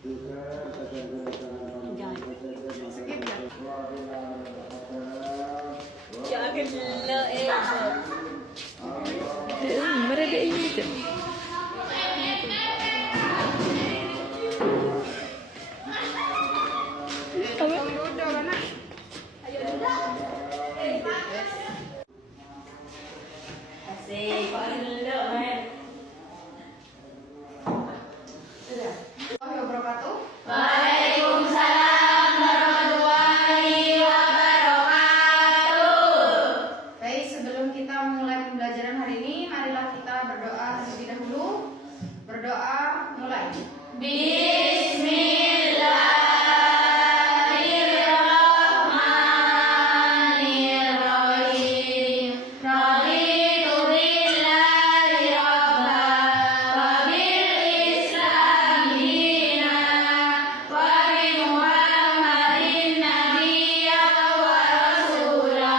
Mereka ini Waalaikumsalam warahmatullahi wabarakatuh. Baik, sebelum kita mulai pembelajaran hari ini, marilah kita berdoa terlebih dahulu. Berdoa, mulai. Bismillahirrahmanirrahim. Raditu billahi rabba wa bil Islam dina wa bi Muhammadin nabiyya wa rasula.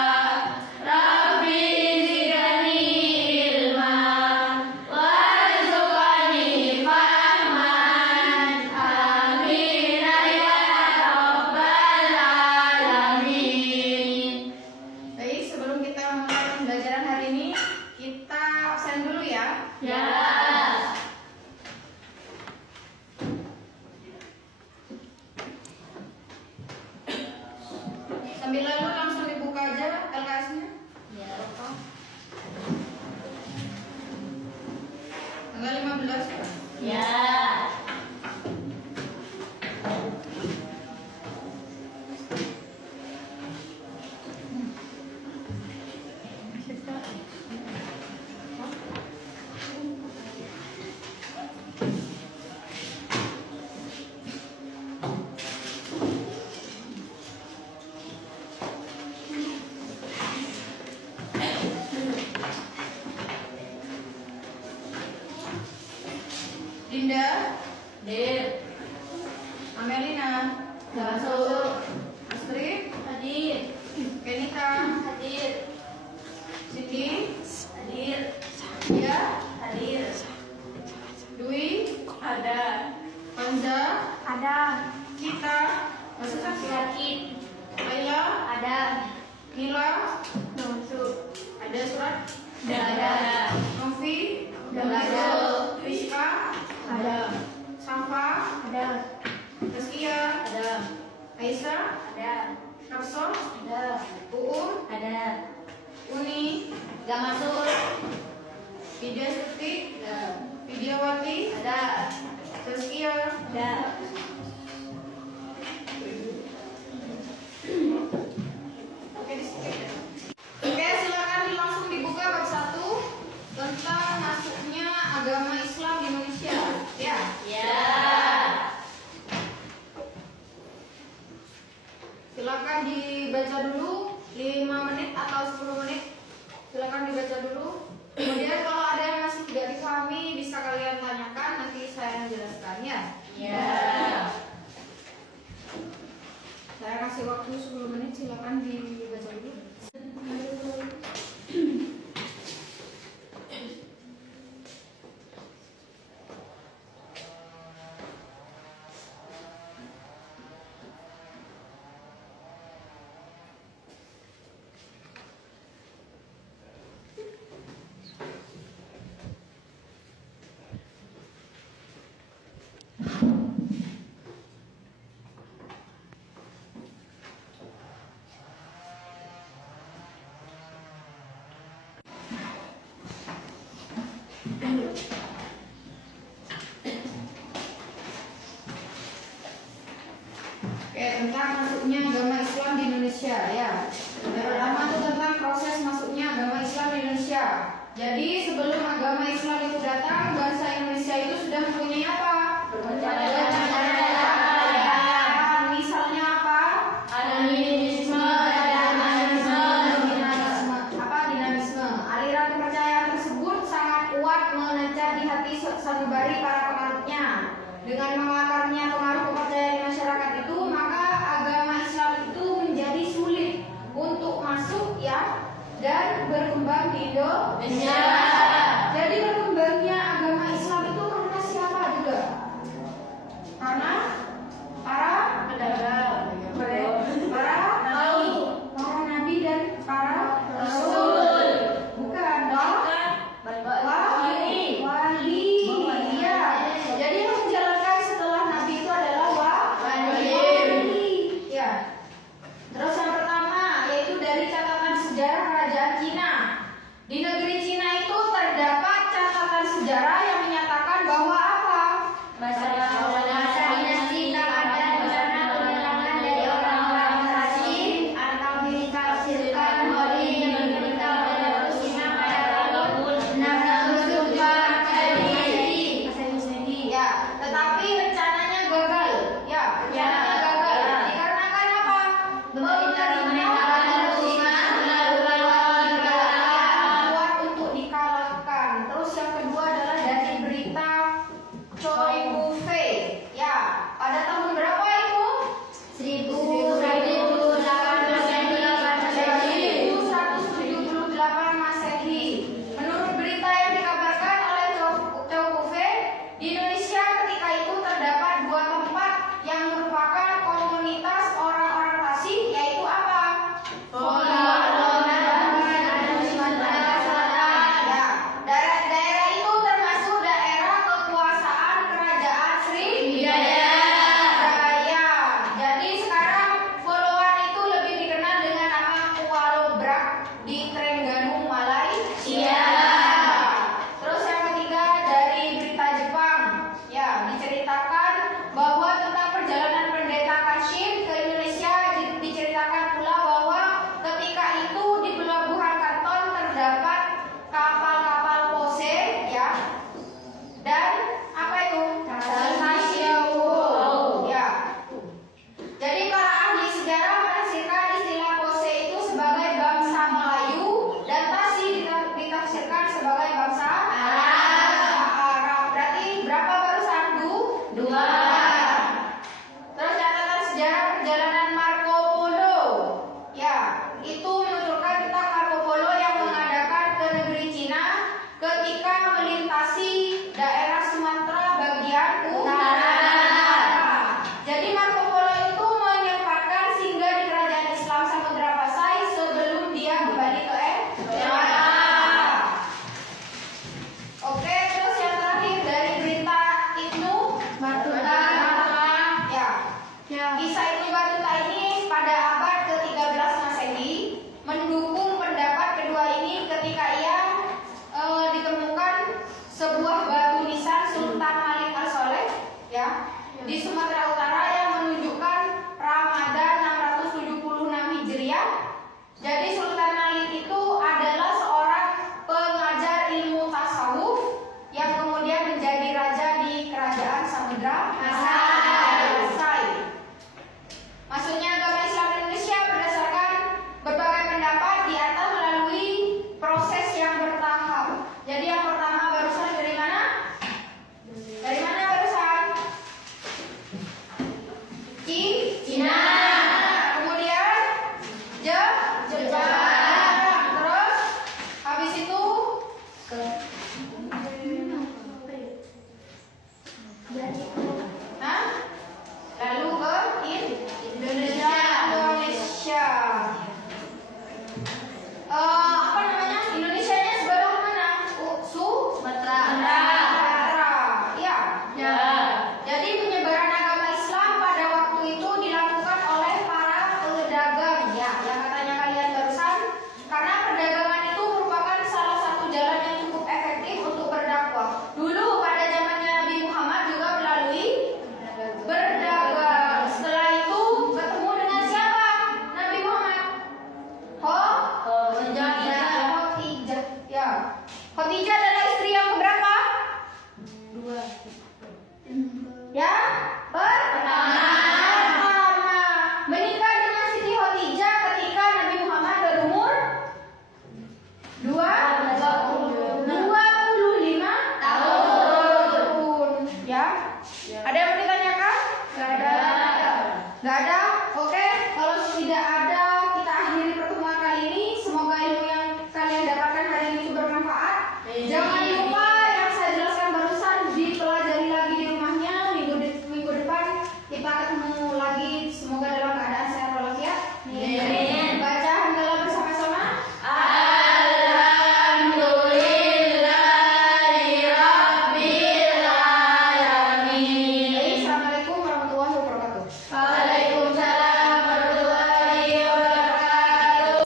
Rabbi zidni ilma warzuqni fahman. Amin ya rabbal alamin. Baik, sebelum kita mulai pembelajaran hari ini, kita absen dulu ya. Ya. Sambil lalu langsung dibuka aja LKS-nya. Ya. Tanggal 15 ya? Ya. Dinda, Dir, Amelina, masuk. Astrid, hadir. Kenita, hadir. Cindy, hadir. Dia, hadir. Dwi, ada. Panza, ada. Kita, masuk. Yakin. Ayla, ada. Nila, masuk. Ada surat? Ada. Novi, ada. Rizka, ada. Safa, ada. Rizkia, ada. Aisyah, ada. Rapso, ada. Uur, ada. Uni, gak masuk. Video Suti, ada. Videowati, ada. Rizkia, ada. Oke, Oke, silakan langsung dibuka bab 1 tentang masuknya agama Islam di Indonesia. Ya. Ya. Silakan dibaca dulu 5 menit atau 10 menit. Silakan dibaca dulu. Kemudian kalau ada yang masih tidak dipahami bisa kalian tanyakan, nanti saya jelaskan ya. Ya. Saya kasih waktu 10 menit, silakan dibaca dulu. Oke, tentang masuknya agama Islam di Indonesia ya. Yang pertama itu tentang proses masuknya agama Islam di Indonesia. Jadi sebelum agama Islam itu datang, bangsa Indonesia itu sudah mempunyai apa? Misalnya apa? Animisme, dinamisme. Apa dinamisme? Aliran kepercayaan tersebut sangat kuat menancap di hati sanubari para penganutnya. Dengan mengakarnya pengaruh kepercayaan di masyarakat itu, maka agama Islam itu menjadi sulit untuk masuk ya dan berkembang di Indonesia. Jadi berkembangnya agama Islam itu karena siapa juga? Karena Sumatera Utara yang menunjukkan Ramadan 676 Hijriah. Jadi Sultan Malik itu adalah seorang pengajar ilmu tasawuf yang kemudian menjadi raja di kerajaan Samudra Masai. Masuknya agama Islam Indonesia berdasarkan berbagai pendapat di atas melalui proses yang bertahap. Jadi yang pertama barusan dari mana? Dari mana barusan? Cina. Kemudian Jepang. Terus habis itu lalu ke Indonesia. Apa namanya? Indonesianya sebelah mana? Sumatera. Ya. Jadi penyebaran agama Islam pada waktu itu dilakukan oleh para pedagang, ya, yang katanya kalian barusan, karena perdagangan itu merupakan salah satu jalan yang cukup efektif untuk berdakwah. Dulu pada zamannya Nabi Muhammad juga melalui berdagang. Setelah itu ketemu dengan siapa? Nabi Muhammad. Khadijah. Ya. Khadijah adalah istri yang keberapa? Ya, pertama. Menikah dengan Siti Khadijah ketika Nabi Muhammad berumur 25 tahun. Ya. Ada yang mau ditanyakan? Gak ada.